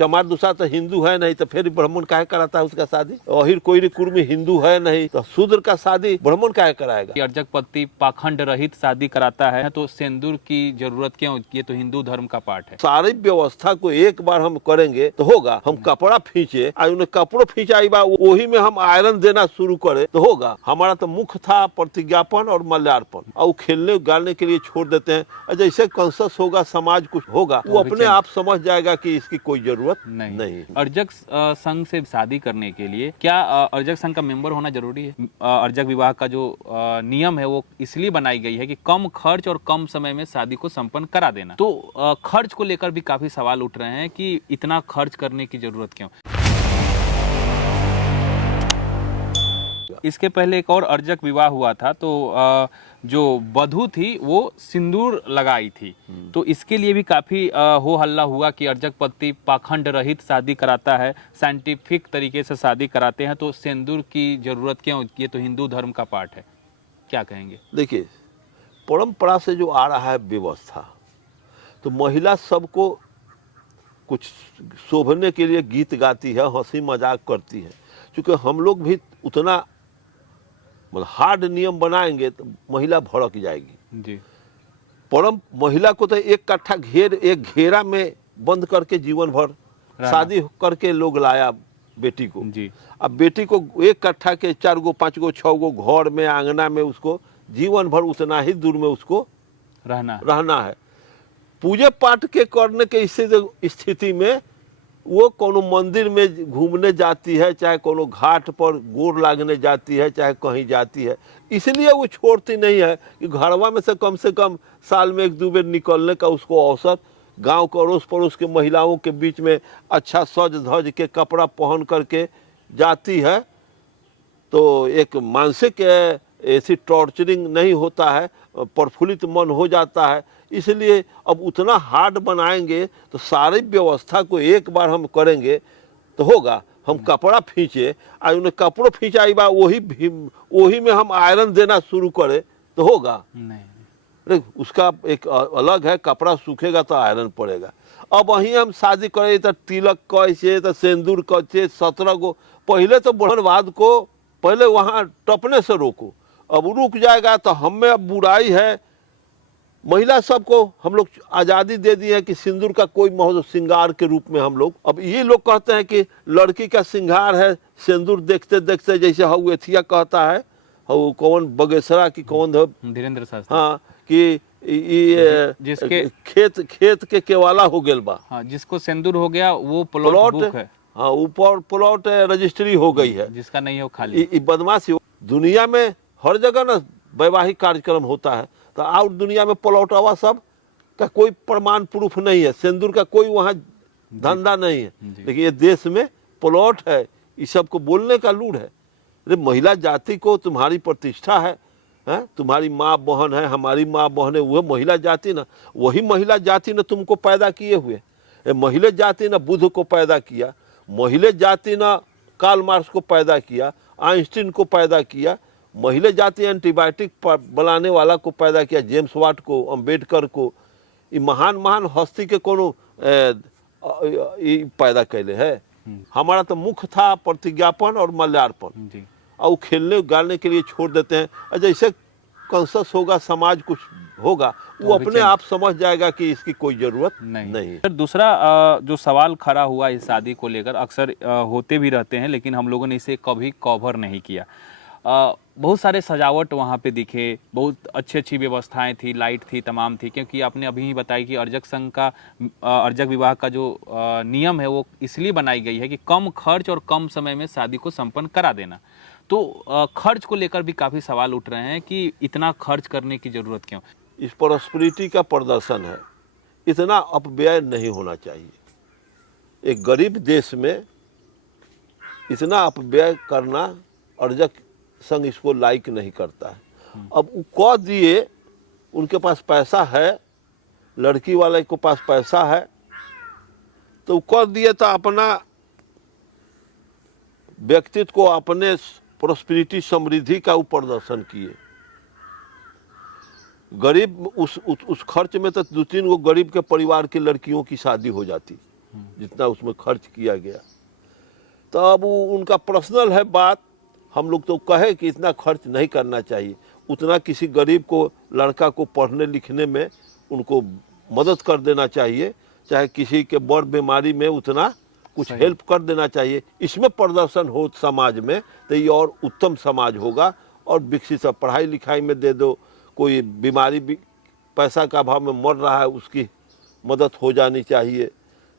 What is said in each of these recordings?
चमार दूसरा तो हिंदू है नहीं तो फिर ब्राह्मण काहे कराता है उसका शादी? अहिर कोई कुर्मी हिंदू है नहीं तो शूद्र का शादी ब्राह्मण काहे कराएगा? अर्जक पति पाखंड रहित शादी कराता है तो सिंदूर की जरूरत क्यों? ये तो हिंदू धर्म का पाठ है। सारी व्यवस्था को एक बार हम करेंगे तो होगा। हम कपड़ा खींचे और उन्हें कपड़ों खींचाई बा वही में हम आयरन देना शुरू करे तो होगा। हमारा तो मुख्य था प्रतिज्ञापन और मल्यार्पण, और खेलने गाने के लिए छोड़ देते हैं। जैसे कॉन्शस होगा समाज कुछ होगा वो अपने आप समझ जाएगा कि इसकी कोई जरूरत नहीं। अर्जक संघ से शादी करने के लिए क्या अर्जक संघ का मेंबर होना जरूरी है? अर्जक विवाह का जो नियम है वो इसलिए बनाई गई है कि कम खर्च और कम समय में शादी को संपन्न करा देना। तो खर्च को लेकर भी काफी सवाल उठ रहे हैं कि इतना खर्च करने की जरूरत क्यों? इसके पहले एक और अर्जक विवाह हुआ था तो जो वधू थी वो सिंदूर लगाई थी, तो इसके लिए भी काफी हो हल्ला हुआ कि अर्जक पति पाखंड रहित शादी कराता है, साइंटिफिक तरीके से शादी कराते हैं, तो सिंदूर की जरूरत क्यों? ये तो हिंदू धर्म का पाठ है। क्या कहेंगे? देखिए, परंपरा से जो आ रहा है व्यवस्था, तो महिला सबको कुछ शोभने के लिए गीत गाती है, हंसी मजाक करती है। क्योंकि हम लोग भी उतना मतलब हार्ड नियम बनाएंगे तो महिला भड़क जाएगी जी। महिला को तो एक कट्ठा एक घेरा में बंद करके जीवन भर शादी करके लोग लाया बेटी को जी। अब बेटी को एक कट्ठा के 4 गो 5 गो 6 गो घर में आंगना में उसको जीवन भर उतना ही दूर में उसको रहना है। पूजे पाठ के करने के स्थिति में वो कोनो मंदिर में घूमने जाती है, चाहे कोनो घाट पर गोर लागने जाती है, चाहे कहीं जाती है, इसलिए वो छोड़ती नहीं है कि घरवा में से कम साल में 1-2 बार निकलने का उसको अवसर, गांव के अड़ोस पड़ोस के महिलाओं के बीच में अच्छा सज धज के कपड़ा पहन करके जाती है। तो एक मानसिक ऐसी टॉर्चरिंग नहीं होता है, प्रफुल्लित मन हो जाता है। इसलिए अब उतना हार्ड बनाएंगे तो सारी व्यवस्था को एक बार हम करेंगे तो होगा। हम कपड़ा खींचे और उन्हें कपड़ों खींचाई बा वही में हम आयरन देना शुरू करे तो होगा नहीं। उसका एक अलग है, कपड़ा सूखेगा तो आयरन पड़ेगा। अब वहीं हम शादी करे तो तिलक कैसे, तो सिंदूर कैसे, 17 गो पहले तो बढ़नवाद को पहले वहाँ टपने से रोको। अब रुक जाएगा तो हमें अब बुराई है। महिला सबको हम लोग आज़ादी दे दी है कि सिंदूर का कोई महत्व श्रृंगार के रूप में हम लोग, अब ये लोग कहते हैं कि लड़की का श्रृंगार है सिंदूर देखते देखते, जैसे हऊ एथिया कहता है, हऊ कौन बगेसरा की कौन धीरेन्द्र शास्त्री, हाँ, कि ये जिसके खेत के केवाला हो गेल बा, हाँ, जिसको सिंदूर हो गया वो प्लॉट बुक है, हाँ, ऊपर प्लॉट रजिस्ट्री हो गई है, जिसका नहीं हो खाली। बदमाशी दुनिया में हर जगह ना वैवाहिक कार्यक्रम होता है, तो आउट दुनिया में प्लॉट आवा सब का कोई प्रमाण प्रूफ नहीं है, सिंदूर का कोई वहाँ धंधा नहीं है। लेकिन ये देश में प्लॉट है, इस सब को बोलने का लूढ़ है। अरे महिला जाति को तुम्हारी प्रतिष्ठा है, तुम्हारी माँ बहन है, हमारी माँ बहन है, वह महिला जाति ना, वही महिला जाति ने तुमको पैदा किए हुए। महिला जाति ने बुद्ध को पैदा किया, महिला जाति ने कार्ल मार्क्स को पैदा किया, आइंस्टीन को पैदा किया, महिला जाति एंटीबायोटिक बनाने वाला को पैदा किया, जेम्स वाट को, अम्बेडकर को, ये महान महान हस्ती के कोनो पैदा कैले है। हमारा तो मुख्य था प्रतिज्ञापन और मल्यार्पण, और खेलने गाने के लिए छोड़ देते हैं। जैसे कॉन्शस होगा समाज कुछ होगा वो अपने आप समझ जाएगा कि इसकी कोई जरूरत नहीं। सर, दूसरा जो सवाल खड़ा हुआ इस शादी को लेकर, अक्सर होते भी रहते हैं लेकिन हम लोगों ने इसे कभी कवर नहीं किया। बहुत सारे सजावट वहाँ पे दिखे, बहुत अच्छी व्यवस्थाएं थी, लाइट थी, तमाम थी, क्योंकि आपने अभी ही बताया कि अर्जक संघ का अर्जक विवाह का जो नियम है वो इसलिए बनाई गई है कि कम खर्च और कम समय में शादी को संपन्न करा देना। तो खर्च को लेकर भी काफ़ी सवाल उठ रहे हैं कि इतना खर्च करने की ज़रूरत क्यों? इस प्रॉस्पेरिटी का प्रदर्शन है, इतना अपव्यय नहीं होना चाहिए। एक गरीब देश में इतना अपव्यय करना अर्जक संघ इसको लाइक नहीं करता है। अब वो कह दिए, उनके पास पैसा है, लड़की वाले के पास पैसा है, तो वो कह दिए तो अपना व्यक्तित्व को, अपने प्रॉस्पेरिटी समृद्धि का वो प्रदर्शन किए। गरीब उस खर्च में तो 2-3 गो गरीब के परिवार की लड़कियों की शादी हो जाती, जितना उसमें खर्च किया गया। तो अब वो उनका पर्सनल है बात, हम लोग तो कहे कि इतना खर्च नहीं करना चाहिए, उतना किसी गरीब को, लड़का को पढ़ने लिखने में उनको मदद कर देना चाहिए, चाहे किसी के बड़ बीमारी में उतना कुछ हेल्प कर देना चाहिए। इसमें प्रदर्शन हो समाज में तो ये और उत्तम समाज होगा और विकसित। सब पढ़ाई लिखाई में दे दो, कोई बीमारी भी पैसा का अभाव में मर रहा है उसकी मदद हो जानी चाहिए।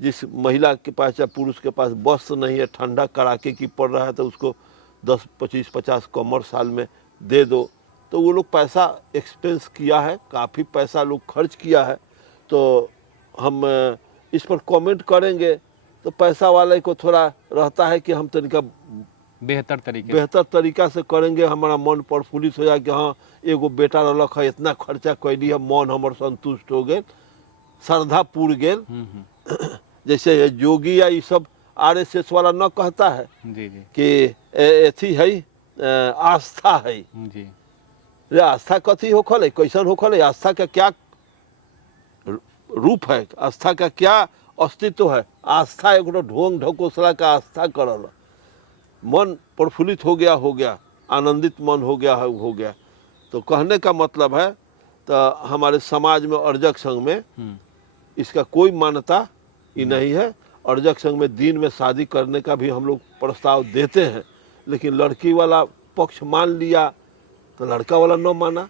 जिस महिला के पास या पुरुष के पास वस्त्र नहीं है, ठंडा कड़ाके की पड़ रहा है, तो उसको 10, 25, 50 कमर साल में दे दो। तो वो लोग पैसा एक्सपेंस किया है, काफ़ी पैसा लोग खर्च किया है। तो हम इस पर कमेंट करेंगे तो पैसा वाले को थोड़ा रहता है कि हम तरीका बेहतर तरीका से करेंगे, हमारा मन प्रफुल्लित हो जाए कि हाँ एगो बेटा रख है, इतना खर्चा कैली है, मन हमर संतुष्ट हो गए, श्रद्धा पूर गेल। जैसे ये जोगी या ये सब RSS वाला न कहता है कि एथी है आस्था है। आस्था कथी होखल है, कैसन होखल है, आस्था का क्या रूप है, आस्था का क्या अस्तित्व है। आस्था एक ढोंग ढकोसला का आस्था करल, मन प्रफुल्लित हो गया, आनंदित मन हो गया। तो कहने का मतलब है, तो हमारे समाज में अर्जक संघ में इसका कोई मान्यता ही नहीं है। अर्जक संघ में दिन में शादी करने का भी हम लोग प्रस्ताव देते हैं, लेकिन लड़की वाला पक्ष मान लिया तो लड़का वाला न माना,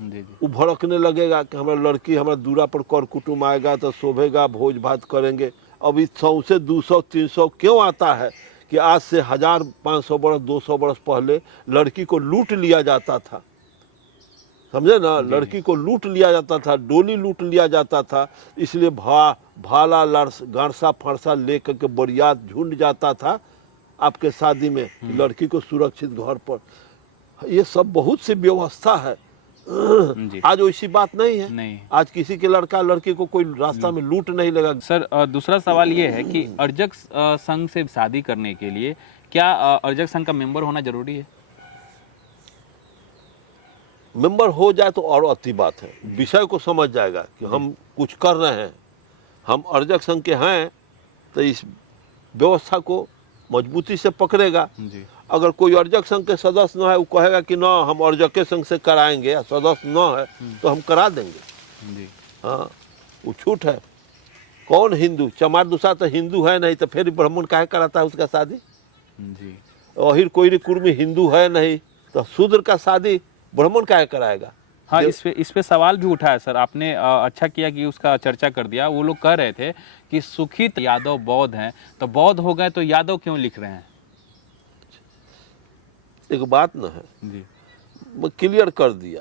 वो भड़कने लगेगा कि हमारा लड़की हमारा दूरा पर कर कुटुम आएगा तो शोभेगा, भोज भात करेंगे। अब इस 100 से 200 300 क्यों आता है कि आज से 1500 बरस 200 बरस पहले लड़की को लूट लिया जाता था, समझे ना, लड़की को लूट लिया जाता था, डोली लूट लिया जाता था। इसलिए भाला गारसा फरसा लेकर के बरियात झुंड जाता था आपके शादी में, लड़की को सुरक्षित घर पर। ये सब बहुत सी व्यवस्था है। आज वैसी बात नहीं है, आज किसी के लड़का लड़की को कोई रास्ता में लूट नहीं लगा। सर दूसरा सवाल ये है कि अर्जक संघ से शादी करने के लिए क्या अर्जक संघ का मेंबर होना जरूरी है? मेंबर हो जाए तो और अच्छी बात है, विषय को समझ जाएगा कि हम कुछ कर रहे हैं, हम अर्जक संघ के हैं, तो इस व्यवस्था को मजबूती से पकड़ेगा। अगर कोई अर्जक संघ के सदस्य न है, वो कहेगा कि ना हम अर्जक संघ से कराएंगे, सदस्य न है तो हम करा देंगे। हाँ, वो छूट है। कौन हिंदू, चमार दूसरा तो हिंदू है नहीं, तो फिर ब्राह्मण काहे कराता है उसका शादी? अहिर कोई कुर्मी हिंदू है नहीं, तो शूद्र का शादी ब्राह्मण काहे कराएगा? हाँ, इस पे सवाल भी उठा है सर, आपने अच्छा किया कि उसका चर्चा कर दिया। वो लोग कह रहे थे कि सुखित यादव बौद्ध हैं, तो बौद्ध हो गए तो यादव क्यों लिख रहे हैं? एक बात न है जी, मैं क्लियर कर दिया।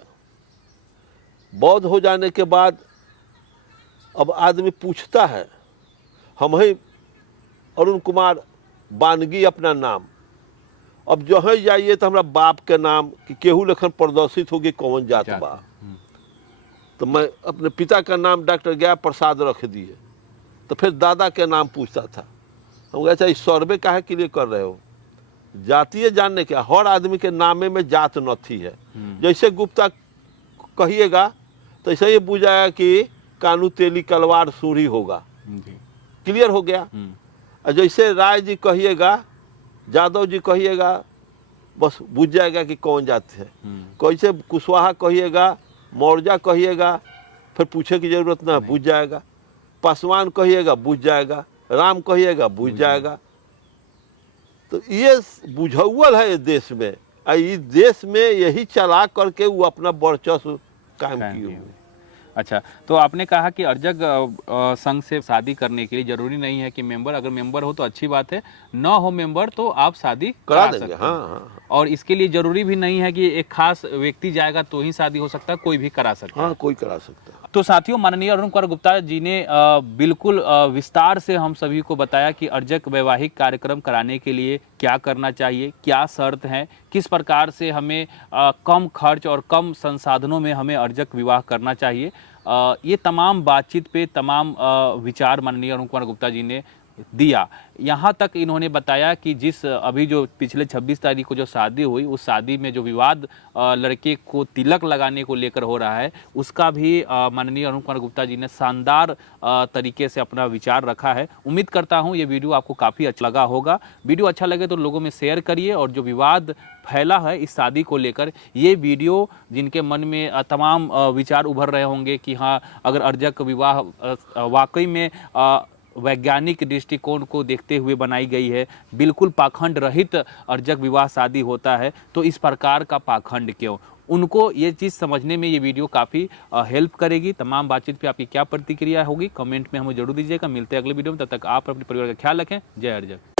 बौद्ध हो जाने के बाद अब आदमी पूछता है, हम ही अरुण कुमार बानगी अपना नाम, अब जहाँ जाइए तो हमारा बाप के नाम कि केहू लेखन प्रदर्शित होगी कौन जात बा, तो मैं अपने पिता का नाम डॉक्टर गया प्रसाद रख दिए। तो फिर दादा के नाम पूछता था। हम कहा अच्छा, इस सर्वे काहे के लिए कर रहे हो? जातीय जानने के, हर आदमी के नामे में जात नथी है। जैसे गुप्ता कहिएगा तो ऐसे ही बुझाया कि कानू तेली कलवार सूरी होगा, क्लियर हो गया। और जैसे राय जी कहिएगा, यादव जी कहिएगा, बस बुझ जाएगा कि कौन जात है। कैसे कुशवाहा कहिएगा, मौर्जा कहिएगा, फिर पूछे की जरूरत ना, बुझ जाएगा। पासवान कहिएगा, बुझ जाएगा। राम कहिएगा, बुझ जाएगा। तो ये बुझौल है देश में, इस देश में यही चला करके वो अपना वर्चस्व कायम किए हुए। अच्छा, तो आपने कहा कि अर्जक संघ से शादी करने के लिए जरूरी नहीं है कि मेंबर, अगर मेंबर हो तो अच्छी बात है, न हो मेंबर तो आप शादी करा सकते हैं। हाँ। और इसके लिए जरूरी भी नहीं है कि एक खास व्यक्ति जाएगा तो ही शादी हो सकता है, कोई भी करा सकता है। हाँ, कोई करा सकता है। तो साथियों, माननीय अरुण कुमार गुप्ता जी ने बिल्कुल विस्तार से हम सभी को बताया कि अर्जक वैवाहिक कार्यक्रम कराने के लिए क्या करना चाहिए, क्या शर्त है, किस प्रकार से हमें कम खर्च और कम संसाधनों में हमें अर्जक विवाह करना चाहिए। ये तमाम बातचीत पे तमाम विचार माननीय अरुण कुमार गुप्ता जी ने दिया। यहाँ तक इन्होंने बताया कि जिस अभी जो पिछले 26 तारीख को जो शादी हुई, उस शादी में जो विवाद लड़के को तिलक लगाने को लेकर हो रहा है, उसका भी माननीय अरुण कुमार गुप्ता जी ने शानदार तरीके से अपना विचार रखा है। उम्मीद करता हूँ ये वीडियो आपको काफ़ी अच्छा लगा होगा। वीडियो अच्छा लगे तो लोगों में शेयर करिए, और जो विवाद फैला है इस शादी को लेकर, ये वीडियो जिनके मन में तमाम विचार उभर रहे होंगे कि हाँ, अगर अर्जक विवाह वाकई में वैज्ञानिक दृष्टिकोण को देखते हुए बनाई गई है, बिल्कुल पाखंड रहित अर्जक विवाह शादी होता है, तो इस प्रकार का पाखंड क्यों, उनको ये चीज़ समझने में ये वीडियो काफ़ी हेल्प करेगी। तमाम बातचीत पे आपकी क्या प्रतिक्रिया होगी कमेंट में हमें जरूर दीजिएगा। मिलते हैं अगले वीडियो में, तब तक आप अपने परिवार का ख्याल रखें। जय अर्जक।